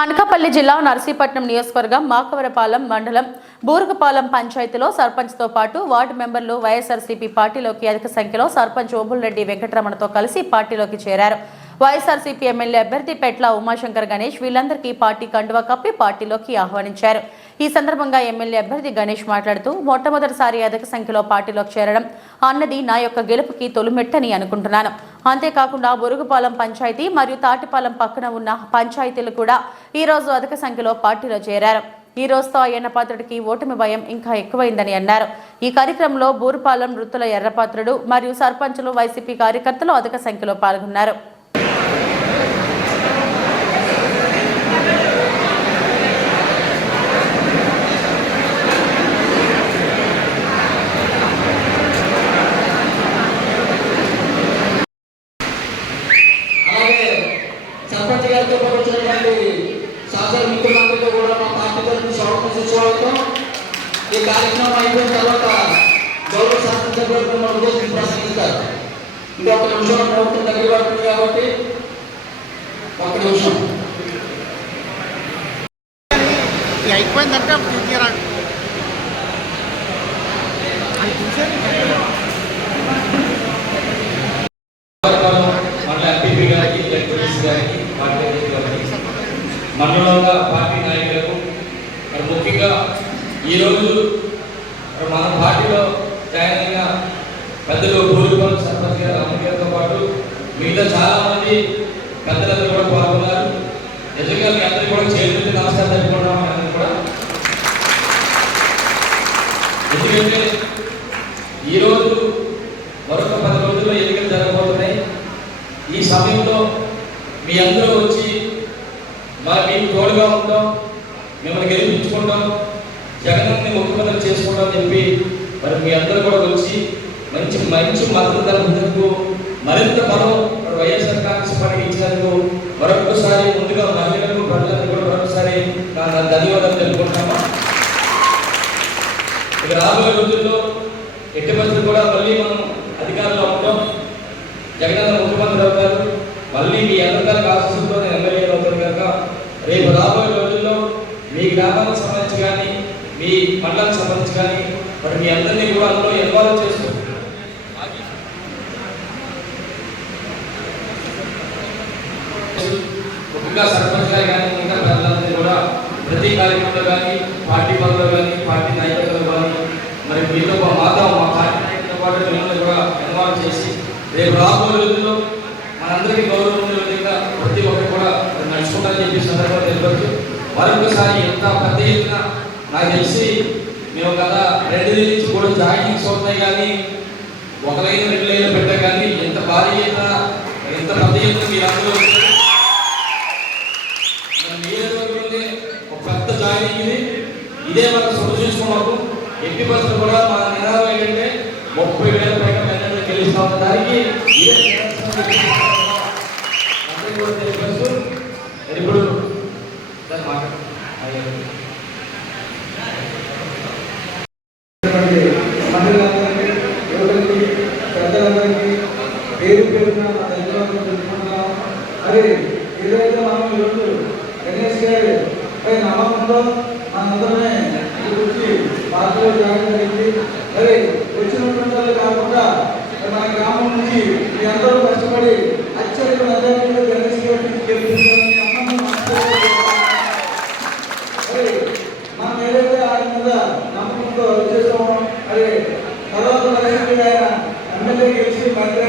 అనకాపల్లి జిల్లా నర్సీపట్నం నియోజకవర్గం మాకవరపాలెం మండలం బూరుగుపాలెం పంచాయతీలో సర్పంచ్తో పాటు వార్డు మెంబర్లు వైఎస్ఆర్సీపీ పార్టీలోకి అధిక సంఖ్యలో సర్పంచ్ ఓబుల్రెడ్డి వెంకటరమణతో కలిసి పార్టీలోకి చేరారు. వైఎస్ఆర్సీపీ ఎమ్మెల్యే అభ్యర్థి పెట్ల ఉమాశంకర్ గణేష్ వీళ్ళందరికీ పార్టీ కండువా కప్పి పార్టీలోకి ఆహ్వానించారు. ఈ సందర్భంగా ఎమ్మెల్యే అభ్యర్థి గణేష్ మాట్లాడుతూ మొట్టమొదటిసారి అధిక సంఖ్యలో పార్టీలోకి చేరడం అన్నది నా యొక్క గెలుపుకి తొలిమెట్టని అనుకుంటున్నాను. అంతేకాకుండా బురుగుపాలెం పంచాయతీ మరియు తాటిపాలెం పక్కన ఉన్న పంచాయతీలు కూడా ఈ రోజు అధిక సంఖ్యలో పార్టీలో చేరారు. ఈ రోజుతో అయ్యన్నపాత్రుడికి ఓటమి భయం ఇంకా ఎక్కువైందని అన్నారు. ఈ కార్యక్రమంలో బూరుపాలెం వృత్తుల ఎర్రపాత్రుడు మరియు సర్పంచులు వైసీపీ కార్యకర్తలు అధిక సంఖ్యలో పాల్గొన్నారు. ఈ కార్యక్రమం అయిపోయిన తర్వాత గౌరవ శాసనసభ్యులు ఉద్దేశించి ప్రసంగిస్తారు. ఇంకొక నిమిషం ముహూర్తం దగ్గర పడుతుంది కాబట్టి ఒక నిమిషం అయిపోయిందంటే మన ఎంపీపీ గారికి ఎలక్ట్రిక్స్ గారికి మండలంగా పార్టీ నాయకులకు మరి ముఖ్యంగా ఈరోజు మన పార్టీలో జాయిన్ అయిన పెద్దలు బూరుగుపాలెం సర్పంచ్ గారు అమ్మ గారితో పాటు మిగతా చాలా మంది పెద్దలందరూ కూడా పాల్గొన్నారు. నిజంగా మీ అందరికీ కూడా చేతులకి నమస్కారం తెలుపుకుంటాం. అందరూ కూడా ఎందుకంటే ఈరోజు మరొక 10 రోజుల్లో ఎన్నికలు జరగబోతున్నాయి. ఈ సమయంలో మీ అందరూ వచ్చి మీకు తోడుగా ఉంటాం, మిమ్మల్ని గెలిపించుకుంటాం, జగన్ని ముఖ్యమంత్రి చేసుకుంటాం అని చెప్పి మరి మీ అందరూ కూడా వచ్చి మంచి మంచి మద్దతు ధరకు మరింత బలం వైఎస్ఆర్ కాంగ్రెస్ పార్టీకి ఇచ్చినందుకు మరొకసారి ముందుగా మహిళలకు ప్రజలకు కూడా మరొకసారి ధన్యవాదాలు తెలుపుకుంటాము. ఇక రాబోయే రోజుల్లో ఎట్టి పరిస్థితులు కూడా మళ్ళీ మనం అధికారంలో ఉంటాం, జగనన్న ముఖ్యమంత్రి అవుతారు, మళ్ళీ మీ అందరికీ ఆశీస్సులతో ఎమ్మెల్యే అవుతారు కనుక రేపు రాబోయే రోజుల్లో మీ గ్రామానికి సంబంధించి కానీ మీ మండలానికి సంబంధించి కానీ మరి మీ అందరినీ కూడా అందులో ఇన్వాల్వ్ చేస్తూ ముఖ్యంగా సర్పంచ్ గారు కానీ ఇంకా ప్రజలందరినీ కూడా ప్రతి కార్యక్రమంలో కానీ పార్టీ పనుల్లో కానీ పార్టీ నాయకులతో కానీ మరి మీతో మా పార్టీ నాయకులతో పాటు మిమ్మల్ని కూడా ఇన్వాల్వ్ చేసి రేపు రాబోయే రోజుల్లో మనందరికీ గౌరవం ఉండే విధంగా ప్రతి ఒక్కరు కూడా నడుచుకుంటారని చెప్పి సందర్భంగా తెలియవచ్చు. మరొకసారి ఎంత పెద్ద ఎత్తున నాకు తెలిసి మేము కదా 2 నుంచి కూడా జాయినింగ్స్ అవుతాయి కానీ 1 లైన్ 2 లైన్లు పెట్టా కానీ ఎంత భారీ ఎత్తున ఎంత పెద్ద ఎత్తున మీరు అందరూ నియోజకవర్గంలో ఒక పెద్ద జాయినింగ్ ఇది. ఇదే మనం సృష్టించుకున్నాము. ఎట్టి పరిస్థితులు కూడా మన నినాదం ఏంటంటే 30,000 పైగా మెజారిటీ గెలుస్తా ఉన్న దానికి ఇప్పుడు పెద్దలందరికీ పేరు పేరున ధన్యవాదాలు తెలుపుకుంటున్నాం. మరి ఏదైతే మనం ఈరోజు గణేష్ గారి పై నమ్మకంతో మనందరమే వచ్చి పార్టీలో జాయిన్ అయింది. మరి వచ్చినటువంటి కాకుండా మన గ్రామం నుంచి మీ అందరూ కష్టపడి అత్యధిక మెజారిటీలో గణేష్ గారిని గెలిపించాలని మరి మనం ఏదైతే ఆయన మీద నమ్మకంతో చేస్తామో మరి తర్వాత ఆయన ఎమ్మెల్యే గెలిచి మంత్రి